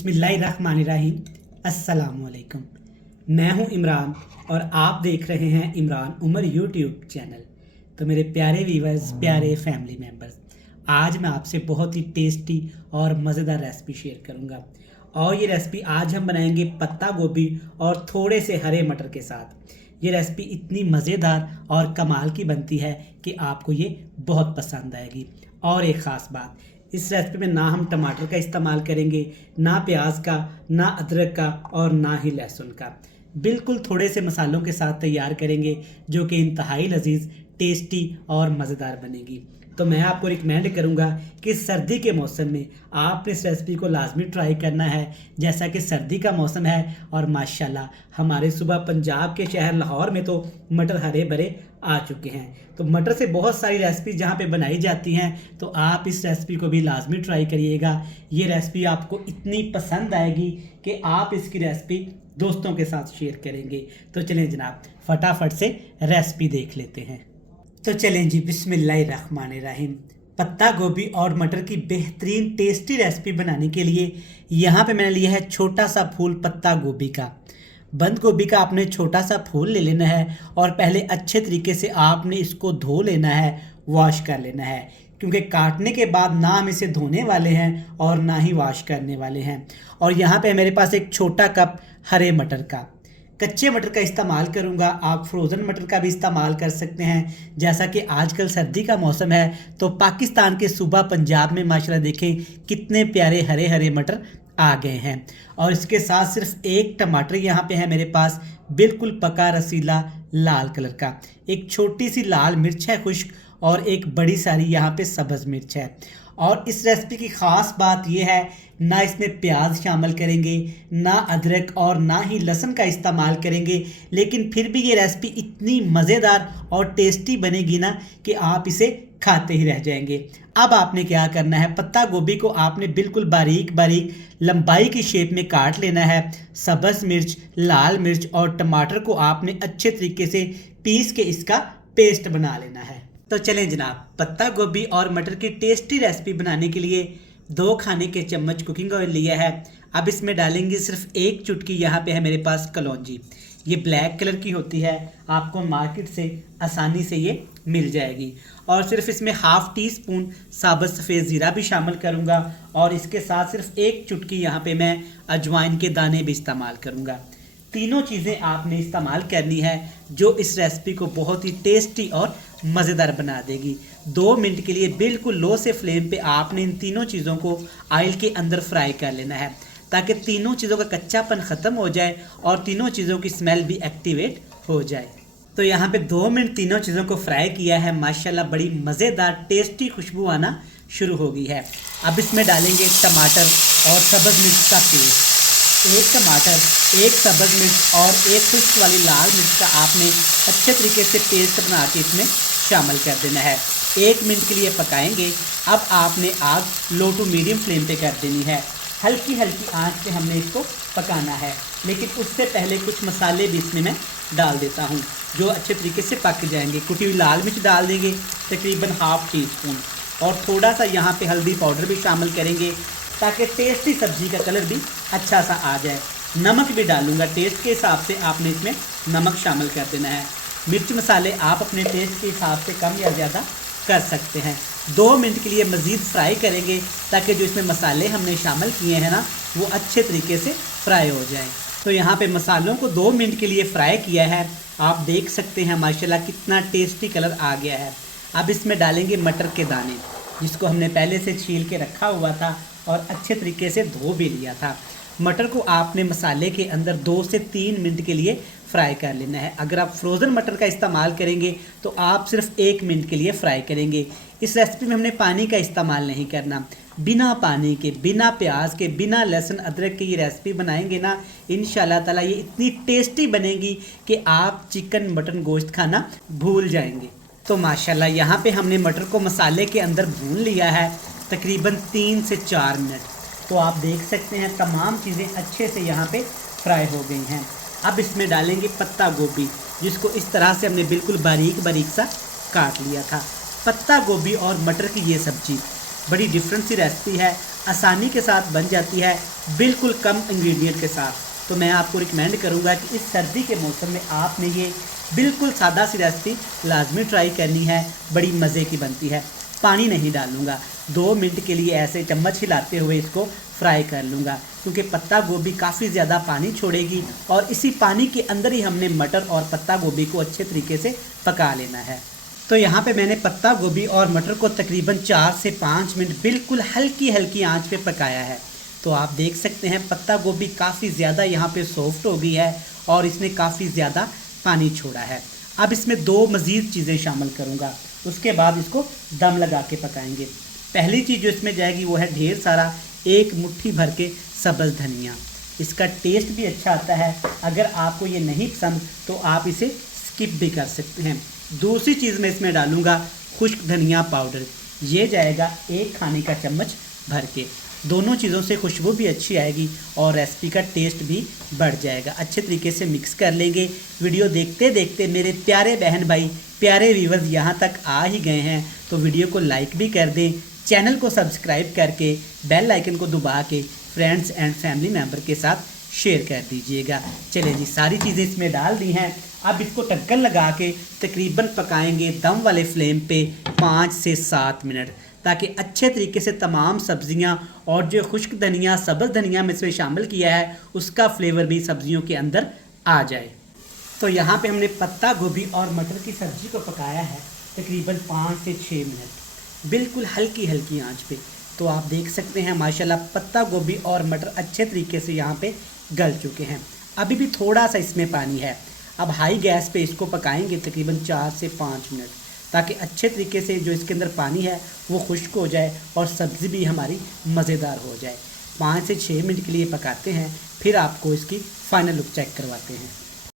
बिस्मिल्लाहिर्रहमानिर्रहीम। अस्सलामुअलैकुम। मैं हूं इमरान और आप देख रहे हैं इमरान उमर यूट्यूब चैनल। तो मेरे प्यारे व्यूवर्स, प्यारे फैमिली मेम्बर्स, आज मैं आपसे बहुत ही टेस्टी और मज़ेदार रेसिपी शेयर करूंगा। और ये रेसिपी आज हम बनाएंगे पत्ता गोभी और थोड़े से हरे मटर के साथ। ये रेसिपी इतनी मज़ेदार और कमाल की बनती है कि आपको ये बहुत पसंद आएगी। और एक ख़ास बात, इस रेसिपी में ना हम टमाटर का इस्तेमाल करेंगे, ना प्याज का, ना अदरक का और ना ही लहसुन का। बिल्कुल थोड़े से मसालों के साथ तैयार करेंगे जो कि इंतहाई लजीज, टेस्टी और मज़ेदार बनेगी। तो मैं आपको रिकमेंड करूंगा कि सर्दी के मौसम में आपने इस रेसिपी को लाजमी ट्राई करना है। जैसा कि सर्दी का मौसम है और माशाल्लाह हमारे सुबह पंजाब के शहर लाहौर में तो मटर हरे भरे आ चुके हैं। तो मटर से बहुत सारी रेसिपी जहाँ पे बनाई जाती हैं, तो आप इस रेसिपी को भी लाजमी ट्राई करिएगा। ये रेसिपी आपको इतनी पसंद आएगी कि आप इसकी रेसिपी दोस्तों के साथ शेयर करेंगे। तो चलें जनाब, फटाफट से रेसिपी देख लेते हैं। तो चलें जी, बिस्मिल्लाहिर्रहमानिर्रहीम। पत्ता गोभी और मटर की बेहतरीन टेस्टी रेसिपी बनाने के लिए यहाँ पे मैंने लिया है छोटा सा फूल पत्ता गोभी का। बंद गोभी का आपने छोटा सा फूल ले लेना है और पहले अच्छे तरीके से आपने इसको धो लेना है, वॉश कर लेना है, क्योंकि काटने के बाद ना हम इसे धोने वाले हैं और ना ही वॉश करने वाले हैं। और यहाँ पे मेरे पास एक छोटा कप हरे मटर का, कच्चे मटर का इस्तेमाल करूंगा। आप फ्रोज़न मटर का भी इस्तेमाल कर सकते हैं। जैसा कि आजकल सर्दी का मौसम है, तो पाकिस्तान के सूबा पंजाब में माशाल्लाह देखें कितने प्यारे हरे हरे मटर आ गए हैं। और इसके साथ सिर्फ एक टमाटर यहाँ पे है मेरे पास, बिल्कुल पका रसीला लाल कलर का। एक छोटी सी लाल मिर्च है खुश्क और एक बड़ी सारी यहाँ पे सब्ज़ मिर्च है। और इस रेसिपी की ख़ास बात यह है, ना इसमें प्याज शामिल करेंगे, ना अदरक और ना ही लहसुन का इस्तेमाल करेंगे, लेकिन फिर भी ये रेसिपी इतनी मज़ेदार और टेस्टी बनेगी ना कि आप इसे खाते ही रह जाएंगे। अब आपने क्या करना है, पत्ता गोभी को आपने बिल्कुल बारीक बारीक लंबाई की शेप में काट लेना है। सब्ज़ मिर्च, लाल मिर्च और टमाटर को आपने अच्छे तरीके से पीस के इसका पेस्ट बना लेना है। तो चलें जनाब, पत्ता गोभी और मटर की टेस्टी रेसिपी बनाने के लिए 2 खाने के चम्मच कुकिंग ऑयल लिया है। अब इसमें डालेंगे सिर्फ एक चुटकी, यहाँ पे है मेरे पास कलौंजी। ये ब्लैक कलर की होती है, आपको मार्केट से आसानी से ये मिल जाएगी। और सिर्फ इसमें हाफ टी स्पून साबुत सफ़ेद ज़ीरा भी शामिल करूँगा और इसके साथ सिर्फ एक चुटकी यहाँ पे मैं अजवाइन के दाने भी इस्तेमाल करूँगा। तीनों चीज़ें आपने इस्तेमाल करनी है जो इस रेसिपी को बहुत ही टेस्टी और मज़ेदार बना देगी। 2 मिनट के लिए बिल्कुल लो से फ्लेम पे आपने इन तीनों चीज़ों को ऑयल के अंदर फ्राई कर लेना है, ताकि तीनों चीज़ों का कच्चापन ख़त्म हो जाए और तीनों चीज़ों की स्मेल भी एक्टिवेट हो जाए। तो यहाँ पे 2 मिनट तीनों चीज़ों को फ्राई किया है, माशाल्लाह बड़ी मज़ेदार टेस्टी खुशबू आना शुरू हो गई है। अब इसमें डालेंगे टमाटर और सब्ज़ मिर्च का पेस्ट। एक टमाटर, एक सब्ज़ मिर्च और एक खुश्क वाली लाल मिर्च का आपने अच्छे तरीके से पेस्ट बना के इसमें शामिल कर देना है। 1 मिनट के लिए पकाएंगे। अब आपने आग लो टू मीडियम फ्लेम पे कर देनी है। हल्की हल्की आंच पे हमने इसको पकाना है, लेकिन उससे पहले कुछ मसाले भी इसमें मैं डाल देता हूँ जो अच्छे तरीके से पक जाएंगे। कुटी हुई लाल मिर्च डाल देंगे तकरीबन हाफ टी स्पून, और थोड़ा सा यहाँ पे हल्दी पाउडर भी शामिल करेंगे ताकि टेस्टी सब्ज़ी का कलर भी अच्छा सा आ जाए। नमक भी डालूंगा, टेस्ट के हिसाब से आपने इसमें नमक शामिल कर देना है। मिर्च मसाले आप अपने टेस्ट के हिसाब से कम या ज़्यादा कर सकते हैं। 2 मिनट के लिए मज़ीद फ्राई करेंगे ताकि जो इसमें मसाले हमने शामिल किए हैं ना, वो अच्छे तरीके से फ्राई हो जाएं। तो यहाँ पे मसालों को 2 मिनट के लिए फ्राई किया है। आप देख सकते हैं माशाल्लाह कितना टेस्टी कलर आ गया है। अब इसमें डालेंगे मटर के दाने, जिसको हमने पहले से छील के रखा हुआ था और अच्छे तरीके से धो भी लिया था। मटर को आपने मसाले के अंदर 2 से 3 मिनट के लिए फ्राई कर लेना है। अगर आप फ्रोज़न मटर का इस्तेमाल करेंगे तो आप सिर्फ 1 मिनट के लिए फ्राई करेंगे। इस रेसिपी में हमने पानी का इस्तेमाल नहीं करना। बिना पानी के, बिना प्याज के, बिना लहसुन अदरक के ये रेसिपी बनाएंगे ना, इंशाल्लाह ताला ये इतनी टेस्टी बनेगी कि आप चिकन मटन गोश्त खाना भूल जाएंगे। तो माशाल्लाह यहाँ पे हमने मटर को मसाले के अंदर भून लिया है तकरीबन 3 से 4 मिनट। तो आप देख सकते हैं तमाम चीज़ें अच्छे से यहाँ पे फ्राई हो गई हैं। अब इसमें डालेंगे पत्ता गोभी, जिसको इस तरह से हमने बिल्कुल बारीक बारीक सा काट लिया था। पत्ता गोभी और मटर की ये सब्ज़ी बड़ी डिफरेंट सी रेसिपी है। आसानी के साथ बन जाती है, बिल्कुल कम इंग्रेडिएंट के साथ। तो मैं आपको रिकमेंड करूंगा कि इस सर्दी के मौसम में आपने ये बिल्कुल सादा सी रेसिपी लाजमी ट्राई करनी है, बड़ी मज़े की बनती है। पानी नहीं डालूंगा, 2 मिनट के लिए ऐसे चम्मच हिलाते हुए इसको फ्राई कर लूँगा, क्योंकि पत्ता गोभी काफ़ी ज़्यादा पानी छोड़ेगी और इसी पानी के अंदर ही हमने मटर और पत्ता गोभी को अच्छे तरीके से पका लेना है। तो यहाँ पे मैंने पत्ता गोभी और मटर को तकरीबन 4 से 5 मिनट बिल्कुल हल्की हल्की आंच पे पकाया है। तो आप देख सकते हैं पत्ता गोभी काफ़ी ज़्यादा यहाँ पे सॉफ्ट हो गई है और इसने काफ़ी ज़्यादा पानी छोड़ा है। अब इसमें 2 मज़ीद चीज़ें शामिल करूँगा, उसके बाद इसको दम लगा के पकाएंगे। पहली चीज़ जो इसमें जाएगी वो है ढेर सारा 1 मुट्ठी भर के सब्ज़ धनिया। इसका टेस्ट भी अच्छा आता है, अगर आपको ये नहीं पसंद तो आप इसे स्किप भी कर सकते हैं। दूसरी चीज़ मैं इसमें डालूँगा खुश्क धनिया पाउडर, ये जाएगा 1 खाने का चम्मच भर के। दोनों चीज़ों से खुशबू भी अच्छी आएगी और रेसिपी का टेस्ट भी बढ़ जाएगा। अच्छे तरीके से मिक्स कर लेंगे। वीडियो देखते देखते मेरे प्यारे बहन भाई, प्यारे व्यूवर्स यहाँ तक आ ही गए हैं तो वीडियो को लाइक भी कर दें, चैनल को सब्सक्राइब करके बेल आइकन को दबा के फ्रेंड्स एंड फैमिली मेम्बर के साथ शेयर कर दीजिएगा। चलिए जी, सारी चीज़ें इसमें डाल दी हैं। अब इसको ढक्कन लगा के तकरीबन पकाएंगे दम वाले फ्लेम पे 5 से 7 मिनट, ताकि अच्छे तरीके से तमाम सब्ज़ियां और जो खुश्क धनिया सब्ज़ धनिया में इसमें शामिल किया है उसका फ्लेवर भी सब्ज़ियों के अंदर आ जाए। तो यहाँ पे हमने पत्ता गोभी और मटर की सब्ज़ी को पकाया है तकरीबन 5 से 6 मिनट बिल्कुल हल्की हल्की आंच पे। तो आप देख सकते हैं माशाल्लाह पत्ता गोभी और मटर अच्छे तरीके से यहाँ पे गल चुके हैं। अभी भी थोड़ा सा इसमें पानी है। अब हाई गैस पे इसको पकाएंगे तकरीबन 4 से 5 मिनट, ताकि अच्छे तरीके से जो इसके अंदर पानी है वो खुश्क हो जाए और सब्ज़ी भी हमारी मज़ेदार हो जाए। 5 से 6 मिनट के लिए पकाते हैं, फिर आपको इसकी फ़ाइनल लुक चेक करवाते हैं।